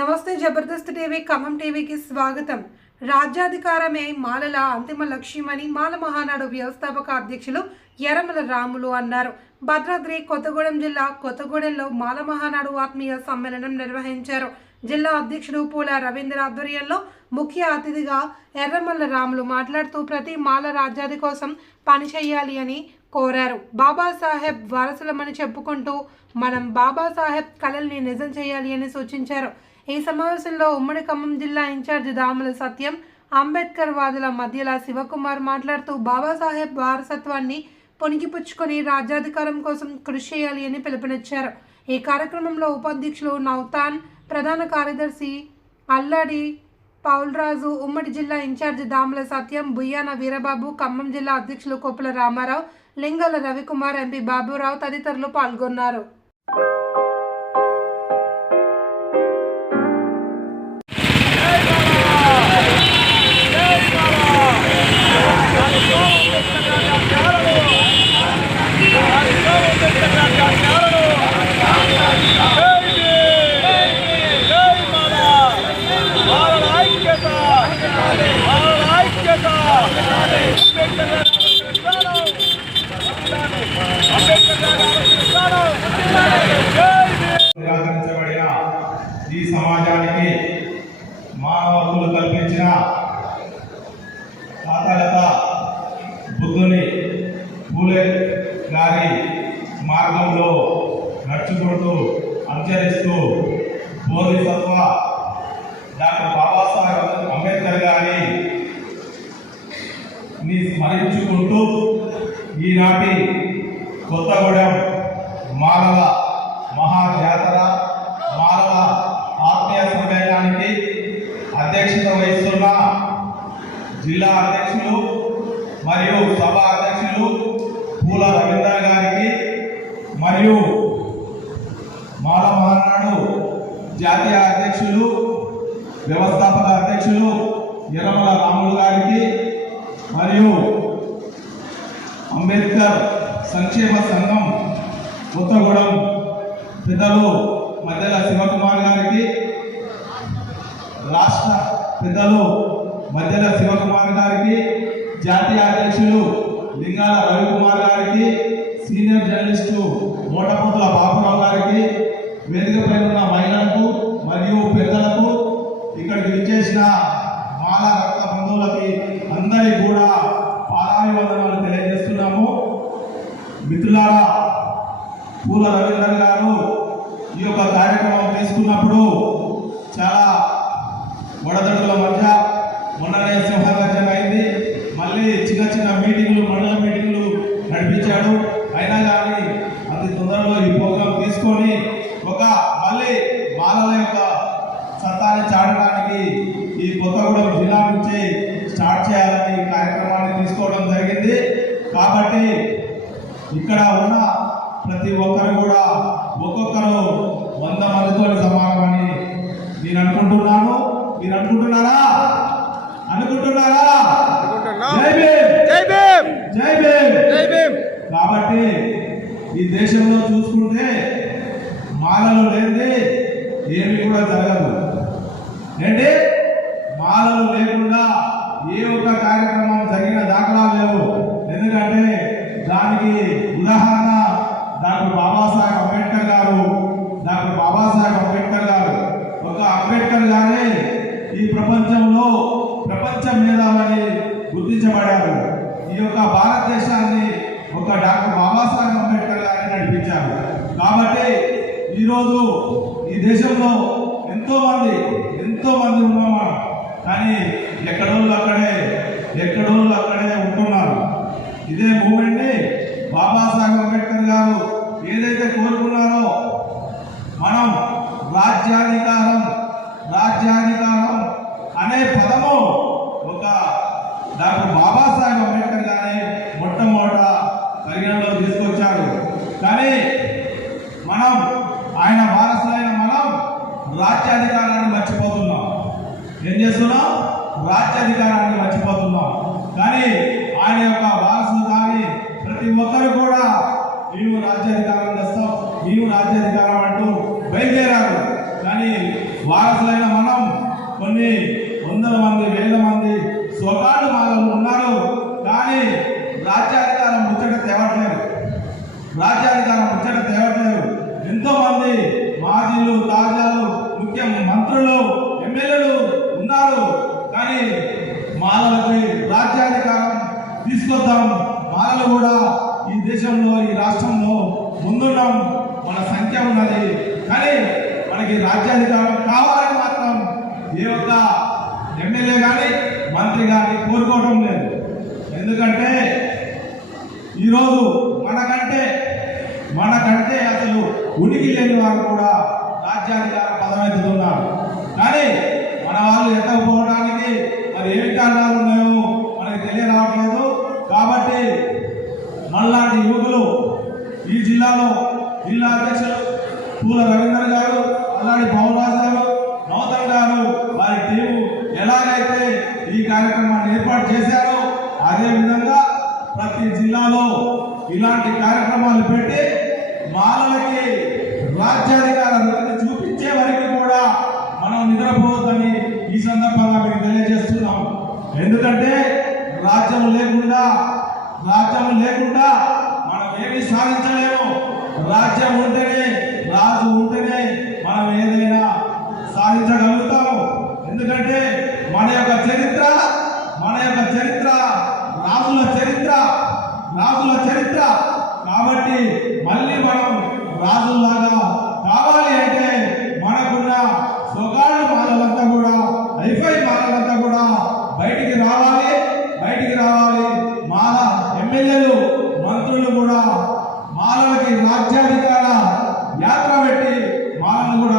నమస్తే జబర్దస్త్ టీవీ ఖమ్మం టీవీకి స్వాగతం. రాజ్యాధికారమే మాలల అంతిమ లక్ష్యమని మాల మహానాడు వ్యవస్థాపక అధ్యక్షులు ఎర్రమల రాములు అన్నారు. భద్రాద్రి కొత్తగూడెం జిల్లా కొత్తగూడెంలో మాల మహానాడు ఆత్మీయ సమ్మేళనం నిర్వహించారు. జిల్లా అధ్యక్షుడు పూల రవీంద్ర ఆధ్వర్యంలో ముఖ్య అతిథిగా ఎర్రమల్ల రాములు మాట్లాడుతూ ప్రతి మాల రాజ్యాధి కోసం పనిచేయాలి అని కోరారు. బాబాసాహెబ్ వారసులమని చెప్పుకుంటూ మనం బాబాసాహెబ్ కళల్ని నిజం చేయాలి అని సూచించారు. ఈ సమావేశంలో ఉమ్మడి ఖమ్మం జిల్లా ఇన్ఛార్జి దాముల సత్యం అంబేద్కర్ వాదుల మధ్యల శివకుమార్ మాట్లాడుతూ బాబాసాహెబ్ వారసత్వాన్ని పొనిగిపుచ్చుకొని రాజ్యాధికారం కోసం కృషి చేయాలి అని పిలుపునిచ్చారు. ఈ కార్యక్రమంలో ఉపాధ్యక్షులు నౌతాన్ ప్రధాన కార్యదర్శి అల్లాడి పౌల్రాజు ఉమ్మడి జిల్లా ఇన్ఛార్జి దాముల సత్యం బుయ్యాన వీరబాబు ఖమ్మం జిల్లా అధ్యక్షులు కొప్పుల రామారావు లింగల రవికుమార్ ఎంపీ బాబురావు తదితరులు పాల్గొన్నారు. నిరాకరించబడిన ఈ సమాజానికి మానవ హక్కులు కల్పించిన తాతలత బుద్ధుని పూలే గారి మార్గంలో నడుచుకుంటూ అనుసరిస్తూ బోధిసత్వ డాక్టర్ బాబాసాహెబ్ అంబేద్కర్ గారి ని స్మరించుకుంటూ ఈనాటి కొత్తగూడెం మానవ మహాజాతర మానవ ఆత్మీయ సమ్మేళనానికి అధ్యక్షత వహిస్తున్న జిల్లా అధ్యక్షులు మరియు సభ అధ్యక్షులు పూల రవీంద్ర గారికి మరియు మాల మహానాడు జాతీయ అధ్యక్షులు వ్యవస్థాపక అధ్యక్షులు యనమల రాములు గారికి మరియు అంబేద్కర్ సంక్షేమ సంఘం కొత్తగూడెం పెద్దలు మధ్యల శివకుమార్ గారికి రాష్ట్ర పెద్దలు మధ్యల శివకుమార్ గారికి జాతీయ అధ్యక్షులు లింగాల రవికుమార్ గారికి సీనియర్ జర్నలిస్టు మోటపూతుల బాబురావు గారికి వేదికపై ఉన్న మహిళలకు మరియు పెద్దలకు ఇక్కడికి విచ్చేసిన మాల రక్త బంధువులకి అందరికీ కూడా పాదాభివందనాలు తెలియజేస్తున్నాము. మిత్రులారా పూల రవీంద్ర గారు ఈ యొక్క కార్యక్రమం తీసుకున్నప్పుడు చాలా వడదడుల మధ్య మొన్ననే సింహగర్జన అయింది. మళ్ళీ చిన్న చిన్న మీటింగ్లు మీటింగ్లు నడిపించాడు అయినా కానీ అతి తొందరలో ఈ ప్రోగ్రాం తీసుకొని ఒక మళ్ళీ బాలల యొక్క సత్తాన్ని చాటడానికి ఈ కొత్తగూడెం జిల్లా నుంచి స్టార్ట్ చేయాలని ఈ కార్యక్రమాన్ని తీసుకోవడం జరిగింది. కాబట్టి ఇక్కడ ఉన్న ప్రతి ఒక్కరు కూడా ఒక్కొక్కరు వంద మందితో సమానమని నేను అనుకుంటున్నాను. మీరు అనుకుంటున్నారా? అనుకుంటున్నారా? కాబట్టి ఈ దేశంలో చూసుకుంటే మాలలు లేనిది ఏమి కూడా జరగదు. ఏంటి? మాలలు లేకుండా ఏ ఒక్క కార్యక్రమం జరిగిన దాఖలా లేవు. ఎందుకంటే దానికి ఉదాహరణ డాక్టర్ బాబాసాహెబ్ అంబేద్కర్ గారు డాక్టర్ బాబాసాహెబ్ అంబేద్కర్ గారు. ఒక అంబేద్కర్ గారే ఈ ప్రపంచంలో ప్రపంచ మేధావని గుర్తించబడారు. ఈ యొక్క భారతదేశాన్ని ఒక డాక్టర్ బాబాసాహెబ్ అంబేద్కర్ గారిని నడిపించారు. కాబట్టి ఈరోజు ఈ దేశంలో ఎంతో మంది ఎంతో మంది ఉన్నాం మనం కానీ ఎక్కడోళ్ళు అక్కడే ఎక్కడోళ్ళు అక్కడే ఉంటున్నారు. ఇదే మూమెంట్ని బాబాసాహెబ్ అంబేద్కర్ గారు ఏదైతే కోరుకున్నారో మనం రాజ్యాధికారం రాజ్యాధికారం అనే పదము ఒక డాక్టర్ బాబాసాహెబ్ అంబేద్కర్ గారి మొట్టమొదట పరిగణలో తీసుకొచ్చారు కానీ మనం ఆయన వారసులైన మనం రాజ్యాధికారాన్ని మర్చిపోతున్నాం ఏం చేస్తున్నాం రాజ్యాధికారాన్ని మర్చిపోతున్నాం. కానీ ఆయన యొక్క వారసులు కానీ ప్రతి ఒక్కరు కూడా మేము రాజ్యాధికారం తెస్తాం మేము రాజ్యాధికారం అంటూ బయలుదేరారు. కానీ వారసులైన మనం కొన్ని వందల మంది వేల మంది స్వకాళ్ళు మాలో ఉన్నారు. కానీ రాజ్యాధికారం ముచ్చట తేవట్లేదు. రాజ్యాధికారం ముచ్చట తేవట్లేదు. ఎంతోమంది మాజీలు తాజాలు ముఖ్య మంత్రులు ఎమ్మెల్యేలు ఉన్నారు కానీ మాలలకి రాజ్యాధికారం తీసుకొద్దాం. మాలలు కూడా ఈ దేశంలో ఈ రాష్ట్రంలో ముందున్నాం. మన సంఖ్య ఉన్నది. కానీ మనకి రాజ్యాధికారం కావాలని మాత్రం ఏ ఒక్క ఎమ్మెల్యే కానీ మంత్రి కానీ కోరుకోవడం లేదు. ఎందుకంటే ఈరోజు మనకంటే మనకంటే అసలు ఉనికి లేని వారు కూడా రాజ్యాధికార పదవెత్తుతున్నారు కానీ మన వాళ్ళు ఎత్తకపోవడానికి మరి ఏమి కారణాలు మనలాంటి యువకులు ఈ జిల్లాలో జిల్లా అధ్యక్షులు పూల రవీందర్ గారు అలాంటి పవన్రాజు గారు నౌతన్ గారు వారి టీము ఎలాగైతే ఈ కార్యక్రమాన్ని ఏర్పాటు చేశారో అదే విధంగా ప్రతి జిల్లాలో ఇలాంటి కార్యక్రమాలు పెట్టి మాలో రాజ్యాధికార రుచిని చూపించే వరకు కూడా మనం నిద్రపోవద్దని ఈ సందర్భంగా మీకు తెలియజేస్తున్నాం ఎందుకంటే రాజ్యం లేకుండా రాజ్యం లేకుండా మనం ఏమీ సాధించలేము. రాజ్యం ఉంటేనే మాలలకి రాజ్యాధికార యాత్ర పెట్టి మాలను కూడా